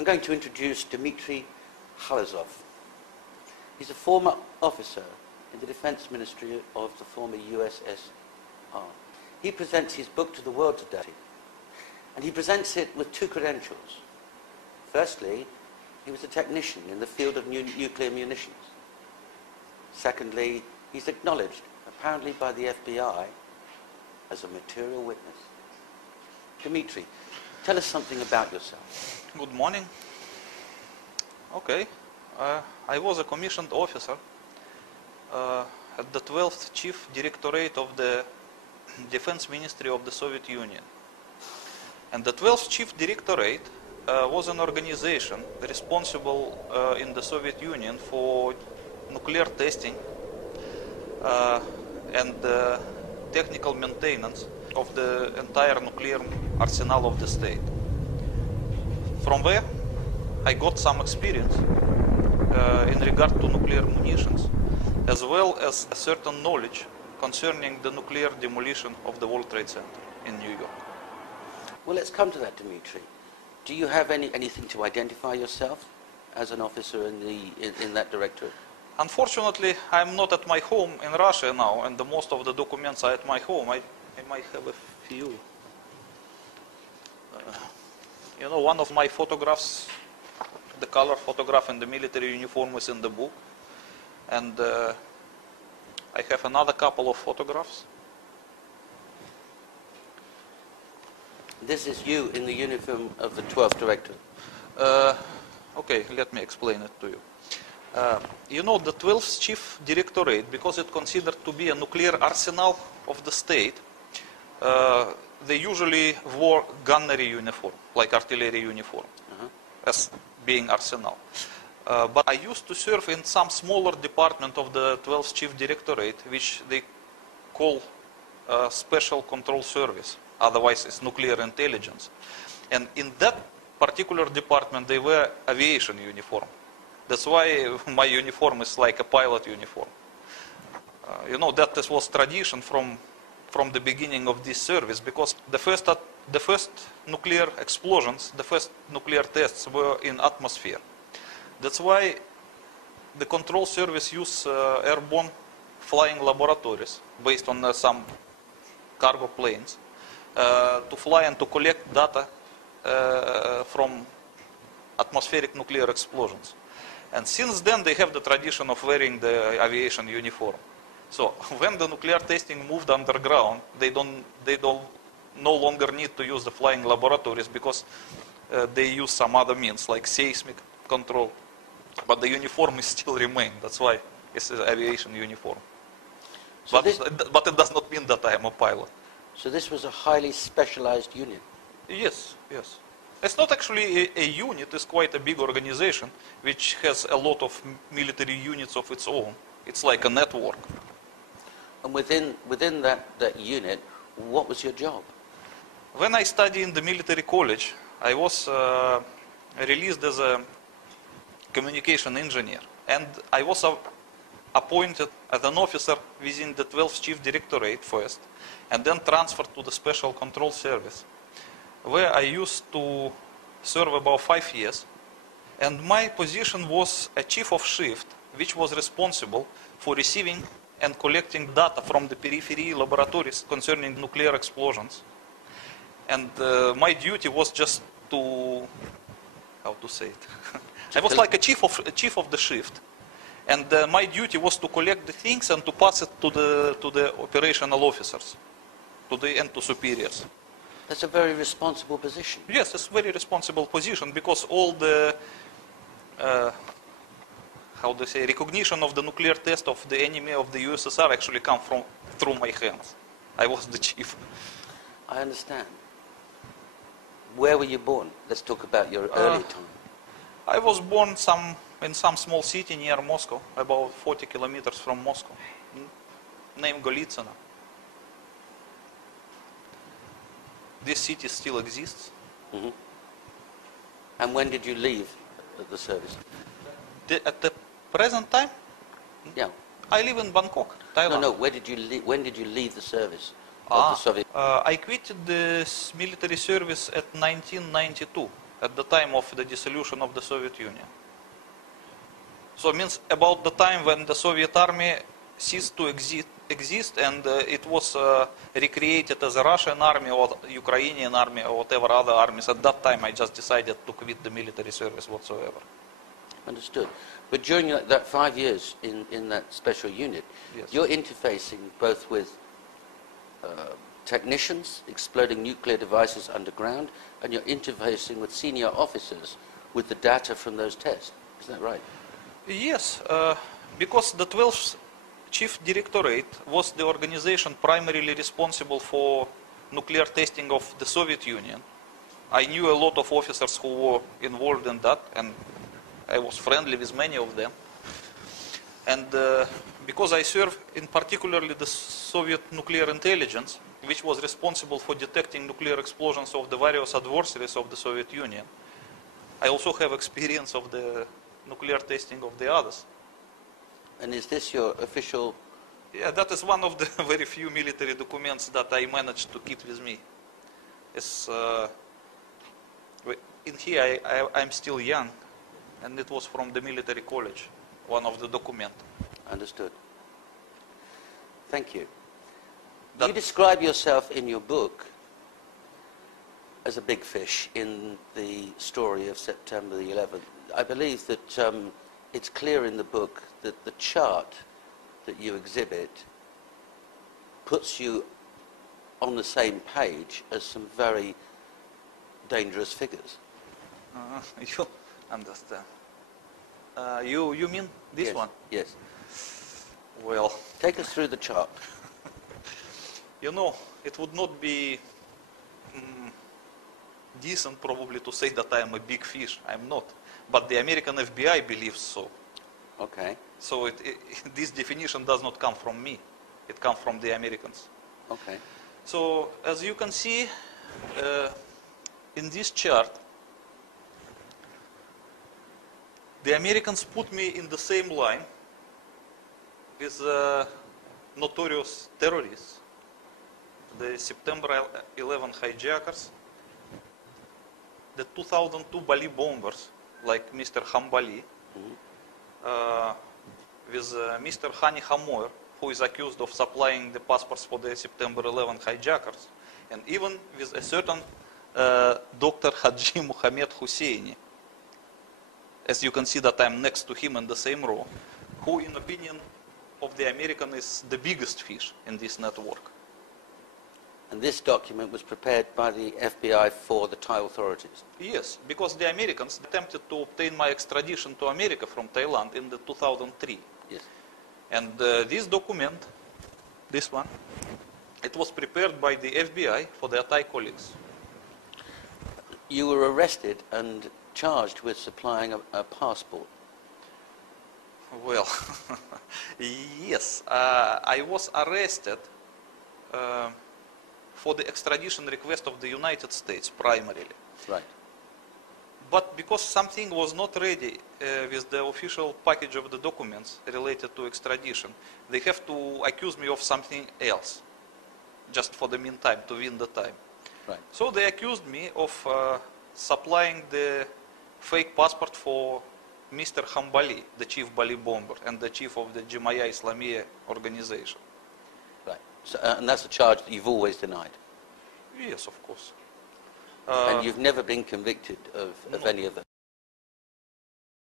I'm going to introduce Dimitri Khalezov. He's a former officer in the Defense Ministry of the former USSR. He presents his book to the world today, and he presents it with two credentials. Firstly, he was a technician in the field of nuclear munitions. Secondly, he's acknowledged, apparently by the FBI, as a material witness. Dimitri, tell us something about yourself. Good morning. Okay. I was a commissioned officer at the 12th Chief Directorate of the Defense Ministry of the Soviet Union. And the 12th Chief Directorate was an organization responsible in the Soviet Union for nuclear testing and technical maintenance of the entire nuclear arsenal of the state. From there, I got some experience in regard to nuclear munitions, as well as a certain knowledge concerning the nuclear demolition of the World Trade Center in New York. Well, let's come to that, Dimitri. Do you have anything to identify yourself as an officer in that directorate? Unfortunately, I'm not at my home in Russia now, and most of the documents are at my home. I might have a few. You know, one of my photographs, the color photograph in the military uniform, is in the book. And I have another couple of photographs. This is you in the uniform of the 12th Director. Okay, let me explain it to you. You know, the 12th Chief Directorate, because it's considered to be a nuclear arsenal of the state, they usually wore gunnery uniform, like artillery uniform, as being arsenal. But I used to serve in some smaller department of the 12th Chief Directorate, which they call Special Control Service. Otherwise, it's nuclear intelligence. And in that particular department, they wear aviation uniform. That's why my uniform is like a pilot uniform. You know, that this was tradition from the beginning of this service, because the first nuclear explosions, the first nuclear tests were in atmosphere. That's why the control service use airborne flying laboratories based on some cargo planes to fly and to collect data from atmospheric nuclear explosions. And since then they have the tradition of wearing the aviation uniform. So when the nuclear testing moved underground, they no longer need to use the flying laboratories, because they use some other means like seismic control. But the uniform is still remain. That's why it's an aviation uniform. So but it does not mean that I am a pilot. So this was a highly specialized unit? Yes, yes. It's not actually a unit, it's quite a big organization which has a lot of military units of its own. It's like a network. And within that unit, what was your job? When I studied in the military college, I was released as a communication engineer. And I was appointed as an officer within the 12th Chief Directorate first, and then transferred to the Special Control Service, where I used to serve about 5 years. And my position was a chief of shift, which was responsible for receiving and collecting data from the periphery laboratories concerning nuclear explosions. And my duty was just to, how to say it? I was like a chief of the shift. And my duty was to collect the things and to pass it to the operational officers, and to superiors. That's a very responsible position. Yes, it's a very responsible position, because all the, how do you say, recognition of the nuclear test of the enemy of the USSR actually come through my hands. I was the chief. I understand. Where were you born? Let's talk about your early time. I was born in some small city near Moscow, about 40 kilometers from Moscow, named Golitsino. This city still exists. Mm-hmm. And when did you leave the service? At the present time? Yeah. I live in Bangkok, Thailand. No, when did you leave the service of the Soviet? I quitted this military service at 1992. at the time of the dissolution of the Soviet Union. So it means about the time when the Soviet army ceased to exist and it was recreated as a Russian army or Ukrainian army or whatever other armies. At that time I just decided to quit the military service whatsoever. Understood. But during that 5 years in that special unit, Yes. you're interfacing both with technicians exploding nuclear devices underground, and you're interfacing with senior officers with the data from those tests. Isn't that right? Yes, because the 12th Chief Directorate was the organization primarily responsible for nuclear testing of the Soviet Union. I knew a lot of officers who were involved in that, and I was friendly with many of them. And because I served in particularly the Soviet nuclear intelligence, which was responsible for detecting nuclear explosions of the various adversaries of the Soviet Union, I also have experience of the nuclear testing of the others. And is this your official... Yeah, that is one of the very few military documents that I managed to keep with me. It's, in here I'm still young, and it was from the military college, one of the documents. Understood. Thank you. You describe yourself in your book as a big fish in the story of September the 11th. I believe that it's clear in the book that the chart that you exhibit puts you on the same page as some very dangerous figures. You understand. You mean this Yes. one? Yes. Well, Take us through the chart. you know, it would not be decent probably to say that I am a big fish. I'm not. But the American FBI believes so. Okay. So this definition does not come from me. It comes from the Americans. Okay. So as you can see in this chart, the Americans put me in the same line with notorious terrorists, the September 11 hijackers, the 2002 Bali bombers, like Mr. Hambali, with Mr. Hani Hamoir, who is accused of supplying the passports for the September 11 hijackers, and even with a certain Dr. Haji Mohammed Husseini. As you can see that I'm next to him in the same row, who in opinion of the American is the biggest fish in this network. And this document was prepared by the FBI for the Thai authorities? Yes, because the Americans attempted to obtain my extradition to America from Thailand in the 2003. Yes. And this document, this one, it was prepared by the FBI for their Thai colleagues. You were arrested and charged with supplying a passport. Well, yes, I was arrested for the extradition request of the United States primarily. Right. But because something was not ready with the official package of the documents related to extradition, they have to accuse me of something else, just for the meantime, to win the time. Right. So they accused me of supplying the fake passport for Mr. Hambali, the chief Bali bomber and the chief of the Jemaya Islamiyah organization. Right. So, and that's a charge that you've always denied? Yes, of course. And you've never been convicted of no. any of them?